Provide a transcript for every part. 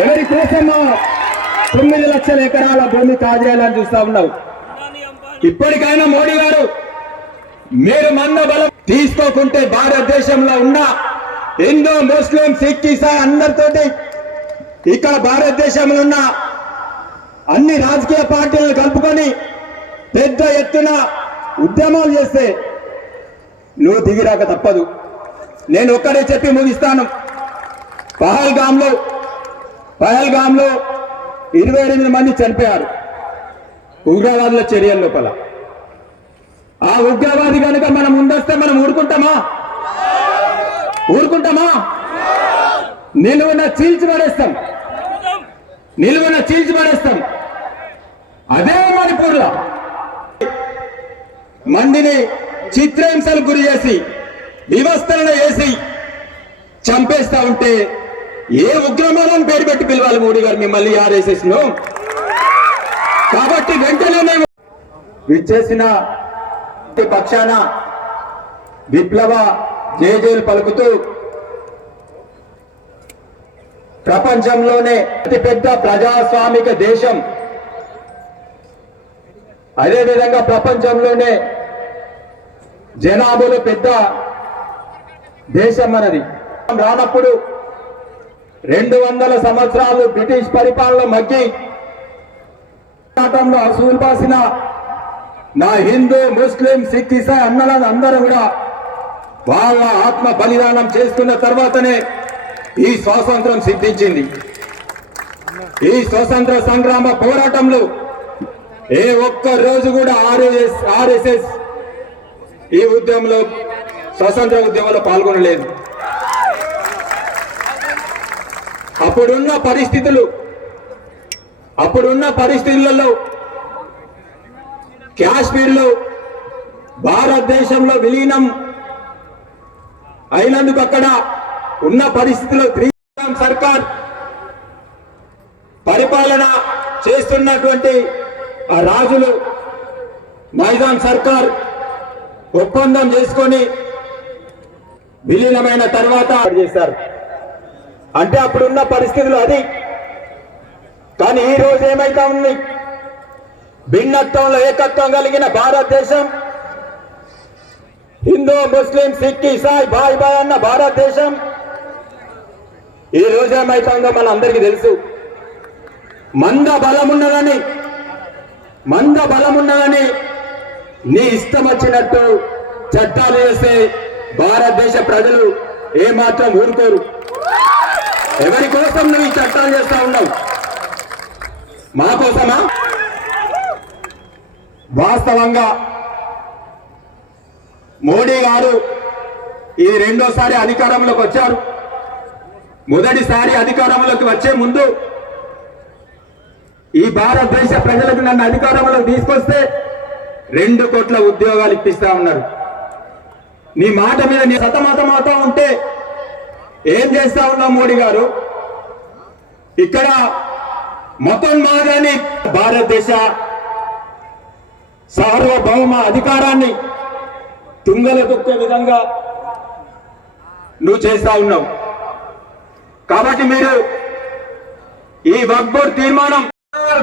ఎవరి కోసమా 9 లక్షల ఎకరాల భూమి కాజేయాలని చూస్తా ఉన్నావు. ఇప్పటికైనా మోడీ గారు మీరు మన్న బలం తీసుకోకుంటే భారతదేశంలో ఉన్న హిందూ ముస్లిం సిక్ ఇసాయి అందరితోటి ఇక్కడ భారతదేశంలో ఉన్న అన్ని రాజకీయ పార్టీలను కలుపుకొని పెద్ద ఎత్తున ఉద్యమాలు చేస్తే నువ్వు దిగిరాక తప్పదు. నేను ఒక్కడే చెప్పి ముగిస్తాను. పహల్గామ్లో 28 మంది చనిపోయారు ఉగ్రవాదుల చర్యల లోపల. ఆ ఉగ్రవాది కనుక మనం ముందొస్తే మనం ఊరుకుంటామా? నిలువున చీల్చి పడేస్తాం. అదే మణిపూర్లో మందిని చిత్రహింసలు గురి చేసి వివస్థలను వేసి చంపేస్తా ఉంటే ఏ ఉగ్రవాదం పేరు పెట్టి పిలవాలి మోడీ గారు మిమ్మల్ని ఆర్ఎస్ఎస్ ను? కాబట్టి వెంటనే మేము విచ్చేసిన పక్షాన విప్లవ జయజయలు పలుకుతూ ప్రపంచంలోనే అతిపెద్ద ప్రజాస్వామిక దేశం, అదేవిధంగా ప్రపంచంలోనే జనాభాలో పెద్ద దేశం మనది. రానప్పుడు 200 సంవత్సరాలు బ్రిటిష్ పరిపాలన మగ్గి పోరాటంలో అసూలు బాసిన నా హిందూ ముస్లిం సిక్ ఇసాయి అన్నలను అందరూ కూడా వాళ్ళ ఆత్మ బలిదానం చేసుకున్న తర్వాతనే ఈ స్వాతంత్రం సిద్ధించింది. ఈ స్వతంత్ర సంగ్రామ పోరాటంలో ఏ ఒక్క రోజు కూడా ఆర్ఎస్ఎస్ ఈ ఉద్యమంలో స్వతంత్ర ఉద్యమంలో పాల్గొనలేదు. అప్పుడున్న పరిస్థితులలో కాశ్మీర్లో భారతదేశంలో విలీనం అయినందుకు అక్కడ ఉన్న పరిస్థితుల్లో శ్రీరామ్ సర్కార్ పరిపాలన చేస్తున్నటువంటి ఆ రాజులు నైజాం సర్కార్ ఒప్పందం చేసుకొని విలీనమైన తర్వాత చేశారు. అంటే అప్పుడున్న పరిస్థితులు అది. కానీ ఈ రోజు ఏమైతా ఉంది? భిన్నత్వంలో ఏకత్వం కలిగిన భారతదేశం, హిందూ ముస్లిం సిక్ ఇసాయి బాయ్ అన్న భారతదేశం ఈ రోజు ఏమైతుందో మన అందరికీ తెలుసు. మంద బలమున్నదని నీ ఇష్టం వచ్చినట్టు చట్టాలు చేస్తే భారతదేశ ప్రజలు ఏమాత్రం ఊరుకోరు. ఎవరి కోసం నువ్వు ఈ చట్టాలు చేస్తా ఉన్నావు? మా కోసమా? వాస్తవంగా మోడీ గారు ఇది 2వ అధికారంలోకి వచ్చారు. మొదటిసారి అధికారంలోకి వచ్చే ముందు ఈ భారతదేశ ప్రజలకు నన్ను అధికారంలోకి తీసుకొస్తే 2 కోట్ల ఉద్యోగాలు ఇప్పిస్తా ఉన్నారు. నీ మాట మీద నీ సతమతమవుతా ఉంటే ఏం చేస్తా ఉన్నావు మోడీ గారు? ఇక్కడ మొత్తం మాదని భారతదేశ సార్వభౌమ అధికారాన్ని తుంగలో తొక్కే విధంగా నువ్వు చేస్తా ఉన్నావు. కాబట్టి మీరు ఈ వక్ఫ్ బోర్డ్ తీర్మానం,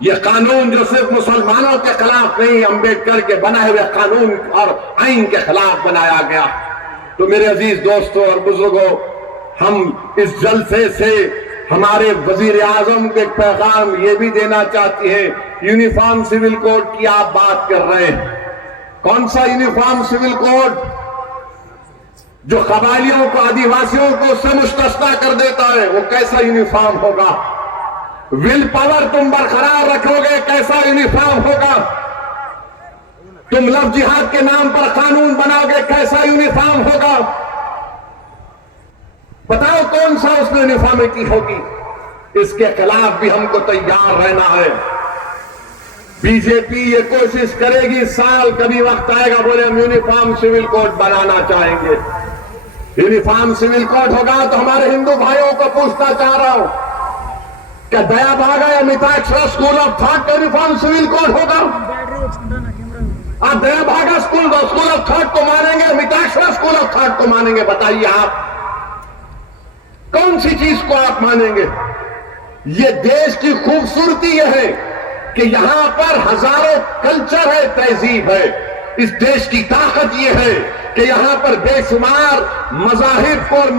یہ قانون جو صرف مسلمانوں کے خلاف نہیں، امبیڈکر کے بنائے ہوئے قانون اور آئین کے خلاف بنایا گیا۔ تو میرے عزیز دوستوں اور بزرگوں، ہم اس جلسے سے ہمارے وزیر اعظم کو ایک پیغام یہ بھی دینا چاہتے ہیں، یونیفارم سول کوڈ کی آپ بات کر رہے ہیں، کون سا یونیفارم سول کوڈ جو قبائلیوں کو، آدیواسیوں کو اس سے مستثنیٰ کر دیتا ہے؟ وہ کیسا یونیفارم ہوگا؟ ول پاور تم برقرار رکھو گے، کیسا یونیفارم ہوگا؟ تم لفظ جہاد کے نام پر قانون بناؤ گے، کیسا یونیفارم ہوگا؟ بتاؤ کون سا اس میں یونیفارمٹی ہوگی؟ اس کے خلاف بھی ہم کو تیار رہنا ہے۔ بی جے پی یہ کوشش کرے گی، سال کبھی وقت آئے گا بولے ہم یونیفارم سول کوڈ بنانا چاہیں گے۔ یونیفارم سول کوڈ ہوگا تو ہمارے ہندو بھائیوں کو پوچھنا چاہ رہا ہوں، کیا دیا بھاگا یا میتاکشرا اسکول آف تھاٹ کا یونیفارم سول کوڈ ہوگا؟ آپ دیا بھاگا اسکول آف تھاٹ کو مانیں گے، میتاکشرا اسکول آف تھاٹ کو مانیں گے؟ بتائیے آپ کون سی چیز کو آپ مانیں گے؟ یہ دیش کی خوبصورتی یہ ہے کہ یہاں پر ہزاروں کلچر ہے، تہذیب ہے۔ اس دیش کی طاقت یہ ہے کہ یہاں پر بے شمار مذاہب کو اور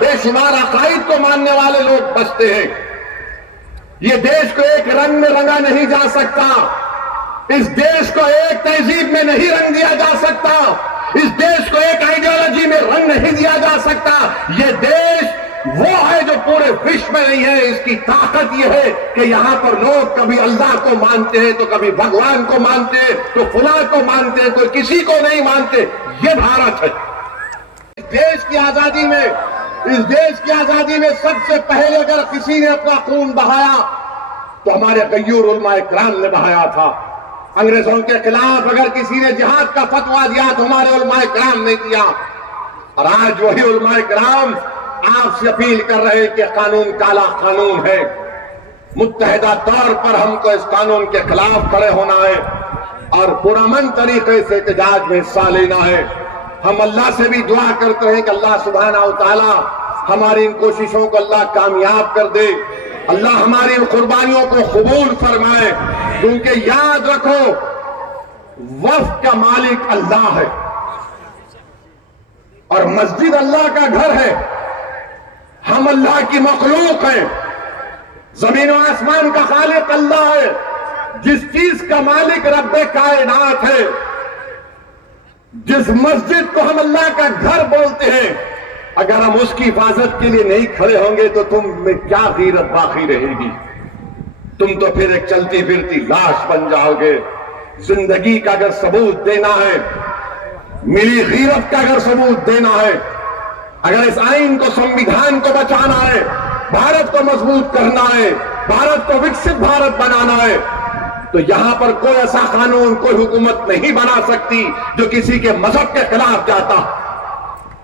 بے شمار عقائد کو ماننے والے لوگ بستے ہیں۔ یہ دیش کو ایک رنگ میں رنگا نہیں جا سکتا، اس دیش کو ایک تہذیب میں نہیں رنگ دیا جا سکتا، اس دیش کو ایک آئیڈیالوجی میں رنگ نہیں دیا جا سکتا۔ یہ دیش وہ ہے جو پورے وشو میں نہیں ہے۔ اس کی طاقت یہ ہے کہ یہاں پر لوگ کبھی اللہ کو مانتے ہیں تو کبھی بھگوان کو مانتے ہیں، تو فلاں کو مانتے ہیں، کوئی کسی کو نہیں مانتے۔ یہ بھارت ہے۔ اس دیش کی آزادی میں، اس دیش کی آزادی میں سب سے پہلے اگر کسی نے اپنا خون بہایا تو ہمارے غیور علماء کرام نے بہایا تھا۔ انگریزوں کے خلاف اگر کسی نے جہاد کا فتویٰ دیا تو ہمارے علماء کرام نے دیا۔ اور آج وہی علماء کرام آپ سے اپیل کر رہے ہیں کہ قانون کالا قانون ہے، متحدہ طور پر ہم کو اس قانون کے خلاف کھڑے ہونا ہے اور پرامن طریقے سے احتجاج میں حصہ لینا ہے۔ ہم اللہ سے بھی دعا کرتے ہیں کہ اللہ سبحانہ و تعالی ہماری ان کوششوں کو اللہ کامیاب کر دے، اللہ ہماری ان قربانیوں کو قبول فرمائے، کیونکہ یاد رکھو وقف کا مالک اللہ ہے اور مسجد اللہ کا گھر ہے۔ ہم اللہ کی مخلوق ہیں، زمین و آسمان کا خالق اللہ ہے، جس چیز کا مالک رب کائنات ہے، جس مسجد کو ہم اللہ کا گھر بولتے ہیں، اگر ہم اس کی حفاظت کے لیے نہیں کھڑے ہوں گے تو تم میں کیا غیرت باقی رہے گی؟ تم تو پھر ایک چلتی پھرتی لاش بن جاؤ گے۔ زندگی کا اگر ثبوت دینا ہے، ملی غیرت کا اگر ثبوت دینا ہے، اگر اس آئین کو، سمویدھان کو بچانا ہے، بھارت کو مضبوط کرنا ہے، بھارت کو وکست بھارت بنانا ہے، تو یہاں پر کوئی ایسا قانون، کوئی حکومت نہیں بنا سکتی جو کسی کے مذہب کے خلاف جاتا،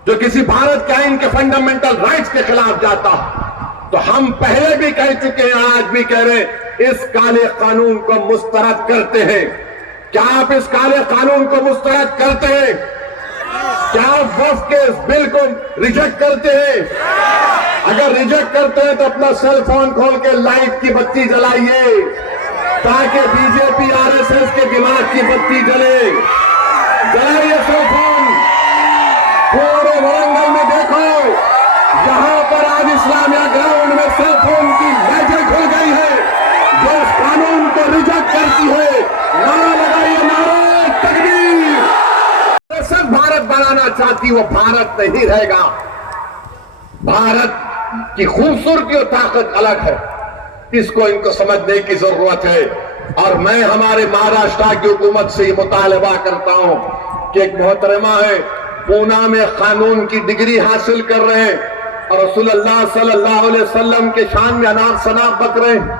جو کسی بھارت کے آئین کے فنڈامنٹل رائٹس کے خلاف جاتا۔ تو ہم پہلے بھی کہہ چکے ہیں، آج بھی کہہ رہے ہیں، اس کالے قانون کو مسترد کرتے ہیں۔ کیا آپ اس کالے قانون کو مسترد کرتے ہیں؟ کیا آپ وقف کے اس بل کو ریجیکٹ کرتے ہیں؟ اگر ریجیکٹ کرتے ہیں تو اپنا سیل فون کھول کے لائٹ کی بتی جلائیے تاکہ B J P R S S کے دماغ کی بتی جلے۔ جلائیے سیل فون۔ پورے ورنگل میں دیکھو، یہاں پر آج اسلامیہ گراؤنڈ میں سیل فون کی میجک کھل گئی ہے جو اس قانون کو ریجیکٹ کرتی ہے۔ نعرہ لگائیے، نعرہ تکبیر۔ صرف بھارت بنانا چاہتی، وہ بھارت نہیں رہے گا۔ بھارت کی خوبصورتی اور طاقت الگ ہے، اس کو ان کو سمجھنے کی ضرورت ہے۔ اور میں ہمارے مہاراشٹر کی حکومت سے یہ مطالبہ کرتا ہوں کہ ایک محترمہ ہے، پونا میں قانون کی ڈگری حاصل کر رہے ہیں اور رسول اللہ صلی اللہ علیہ وسلم کے شان میں اناپ شناپ بک رہے ہیں،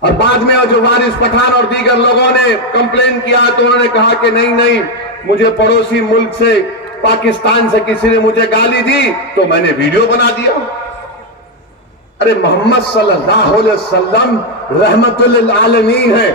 اور بعد میں جو وارث پٹھان اور دیگر لوگوں نے کمپلین کیا تو انہوں نے کہا کہ نہیں، مجھے پڑوسی ملک سے، پاکستان سے کسی نے مجھے گالی دی تو میں نے ویڈیو بنا دیا۔ ارے محمد صلی اللہ علیہ وسلم رحمت للعالمین ہے،